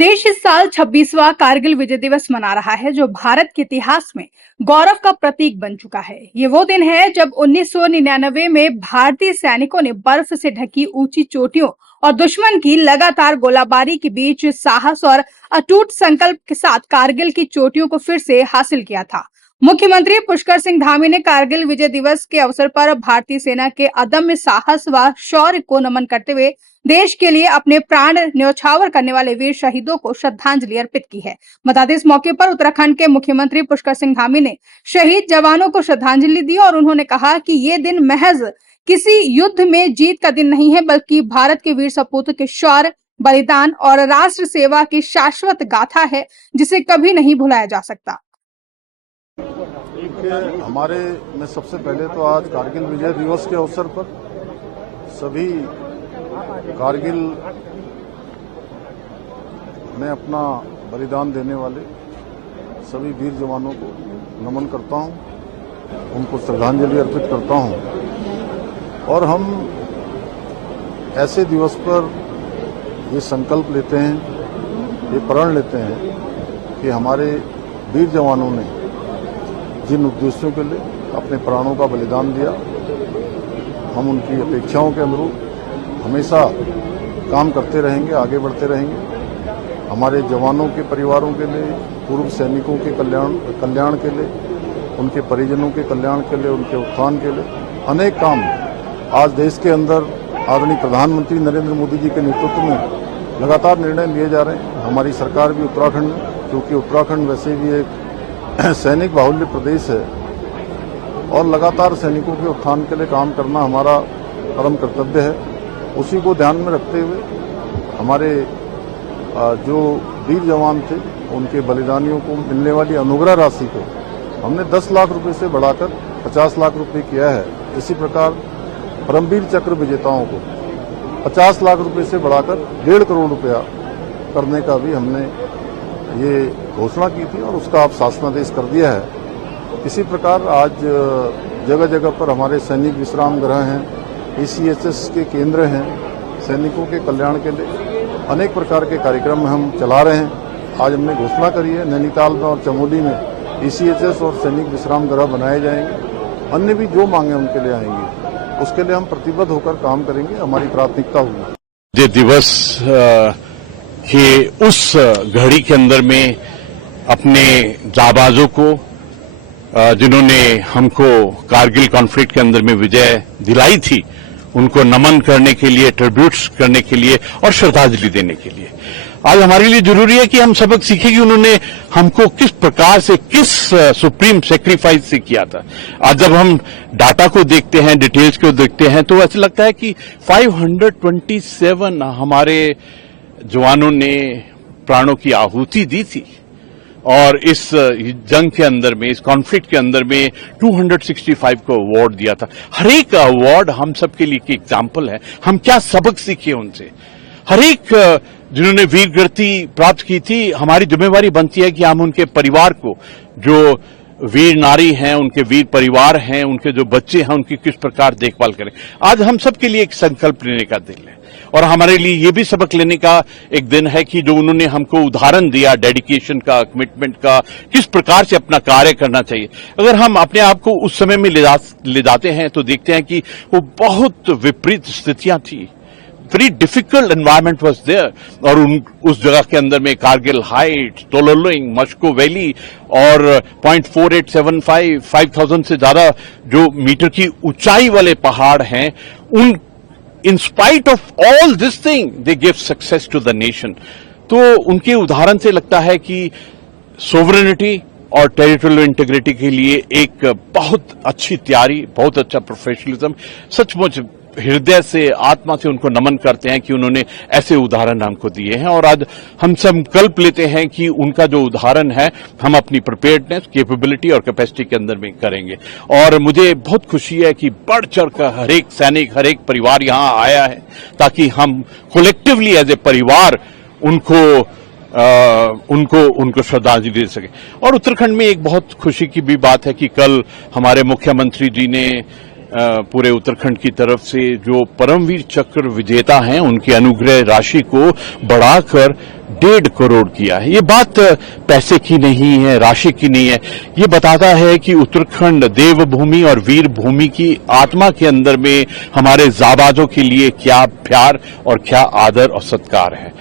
देश इस साल 26वां कारगिल विजय दिवस मना रहा है, जो भारत के इतिहास में गौरव का प्रतीक बन चुका है। ये वो दिन है जब 1999 में भारतीय सैनिकों ने बर्फ से ढकी ऊंची चोटियों और दुश्मन की लगातार गोलाबारी के बीच साहस और अटूट संकल्प के साथ कारगिल की चोटियों को फिर से हासिल किया था। मुख्यमंत्री पुष्कर सिंह धामी ने कारगिल विजय दिवस के अवसर पर भारतीय सेना के अदम्य साहस व शौर्य को नमन करते हुए देश के लिए अपने प्राण न्यौछावर करने वाले वीर शहीदों को श्रद्धांजलि अर्पित की है। बता दें, इस मौके पर उत्तराखंड के मुख्यमंत्री पुष्कर सिंह धामी ने शहीद जवानों को श्रद्धांजलि दी और उन्होंने कहा कि ये दिन महज किसी युद्ध में जीत का दिन नहीं है, बल्कि भारत के वीर सपूतों के शौर्य, बलिदान और राष्ट्र सेवा की शाश्वत गाथा है, जिसे कभी नहीं भुलाया जा सकता। हमारे में सबसे पहले तो आज कारगिल विजय दिवस के अवसर पर सभी कारगिल में अपना बलिदान देने वाले सभी वीर जवानों को नमन करता हूं, उनको श्रद्धांजलि अर्पित करता हूं। और हम ऐसे दिवस पर ये संकल्प लेते हैं, ये प्रण लेते हैं कि हमारे वीर जवानों ने जिन उद्देश्यों के लिए अपने प्राणों का बलिदान दिया, हम उनकी अपेक्षाओं के अनुरूप हमेशा काम करते रहेंगे, आगे बढ़ते रहेंगे। हमारे जवानों के परिवारों के लिए, पूर्व सैनिकों के कल्याण के लिए, उनके परिजनों के कल्याण के लिए, उनके उत्थान के लिए अनेक काम आज देश के अंदर आदरणीय प्रधानमंत्री नरेंद्र मोदी जी के नेतृत्व में लगातार निर्णय लिए जा रहे हैं। हमारी सरकार भी उत्तराखंड में, क्योंकि उत्तराखंड वैसे भी एक सैनिक बाहुल्य प्रदेश है और लगातार सैनिकों के उत्थान के लिए काम करना हमारा परम कर्तव्य है। उसी को ध्यान में रखते हुए हमारे जो वीर जवान थे, उनके बलिदानियों को मिलने वाली अनुग्रह राशि को हमने 10 लाख रुपए से बढ़ाकर 50 लाख रुपए किया है। इसी प्रकार परमवीर चक्र विजेताओं को 50 लाख रुपए से बढ़ाकर 1.5 करोड़ रुपया करने का भी हमने ये घोषणा की थी और उसका अब शासनादेश कर दिया है। इसी प्रकार आज जगह जगह पर हमारे सैनिक विश्राम गृह हैं, ACHS के केंद्र हैं, सैनिकों के कल्याण के लिए अनेक प्रकार के कार्यक्रम हम चला रहे हैं। आज हमने घोषणा करी है नैनीताल में और चमोली में ACHS और सैनिक विश्राम गृह बनाए जाएंगे। अन्य भी जो मांगे उनके लिए आएंगी, उसके लिए हम प्रतिबद्ध होकर काम करेंगे, हमारी प्राथमिकता होगी। ये दिवस कि उस घड़ी के अंदर में अपने जाबाजों को, जिन्होंने हमको कारगिल कॉन्फ्लिक्ट के अंदर में विजय दिलाई थी, उनको नमन करने के लिए, ट्रिब्यूट्स करने के लिए और श्रद्धांजलि देने के लिए आज हमारे लिए जरूरी है कि हम सबक सीखें कि उन्होंने हमको किस प्रकार से, किस सुप्रीम सेक्रीफाइस से किया था। आज जब हम डाटा को देखते हैं, डिटेल्स को देखते हैं, तो ऐसा लगता है कि 527 हमारे जवानों ने प्राणों की आहुति दी थी और इस जंग के अंदर में, इस कॉन्फ्लिक्ट के अंदर में 265 को अवार्ड दिया था। हर एक अवार्ड हम सबके लिए एक एग्जाम्पल है, हम क्या सबक सीखे उनसे। हर एक जिन्होंने वीर गति प्राप्त की थी, हमारी जिम्मेवारी बनती है कि हम उनके परिवार को, जो वीर नारी हैं, उनके वीर परिवार हैं, उनके जो बच्चे हैं, उनकी किस प्रकार देखभाल करें। आज हम सबके लिए एक संकल्प लेने का दिन है और हमारे लिए ये भी सबक लेने का एक दिन है कि जो उन्होंने हमको उदाहरण दिया डेडिकेशन का, कमिटमेंट का, किस प्रकार से अपना कार्य करना चाहिए। अगर हम अपने आप को उस समय में ले जाते हैं तो देखते हैं कि वो बहुत विपरीत स्थितियां थी, very difficult environment was there. और उस जगह के अंदर में कारगिल हाइट्स, तोलोलिंग, मस्को वैली और 0.4875 5000 से ज्यादा जो मीटर की ऊंचाई वाले पहाड़ हैं, उन in spite of all this thing they give success to the nation। तो उनके उदाहरण से लगता है कि सोवरेनिटी और टेरिटोरियल इंटीग्रिटी के लिए एक बहुत अच्छी तैयारी, बहुत अच्छा प्रोफेशनलिज्म, सचमुच हृदय से, आत्मा से उनको नमन करते हैं कि उन्होंने ऐसे उदाहरण हमको दिए हैं। और आज हम संकल्प लेते हैं कि उनका जो उदाहरण है हम अपनी प्रिपेयर्डनेस, कैपेबिलिटी और कैपेसिटी के अंदर में करेंगे। और मुझे बहुत खुशी है कि बढ़ चढ़कर हर एक सैनिक, हर एक परिवार यहां आया है ताकि हम कलेक्टिवली एज ए परिवार उनको श्रद्धांजलि दे सके। और उत्तराखंड में एक बहुत खुशी की भी बात है कि कल हमारे मुख्यमंत्री जी ने पूरे उत्तराखंड की तरफ से जो परमवीर चक्र विजेता हैं उनकी अनुग्रह राशि को बढ़ाकर 1.5 करोड़ किया है। ये बात पैसे की नहीं है, राशि की नहीं है। ये बताता है कि उत्तराखंड देवभूमि और वीर भूमि की आत्मा के अंदर में हमारे जाबाजों के लिए क्या प्यार और क्या आदर और सत्कार है।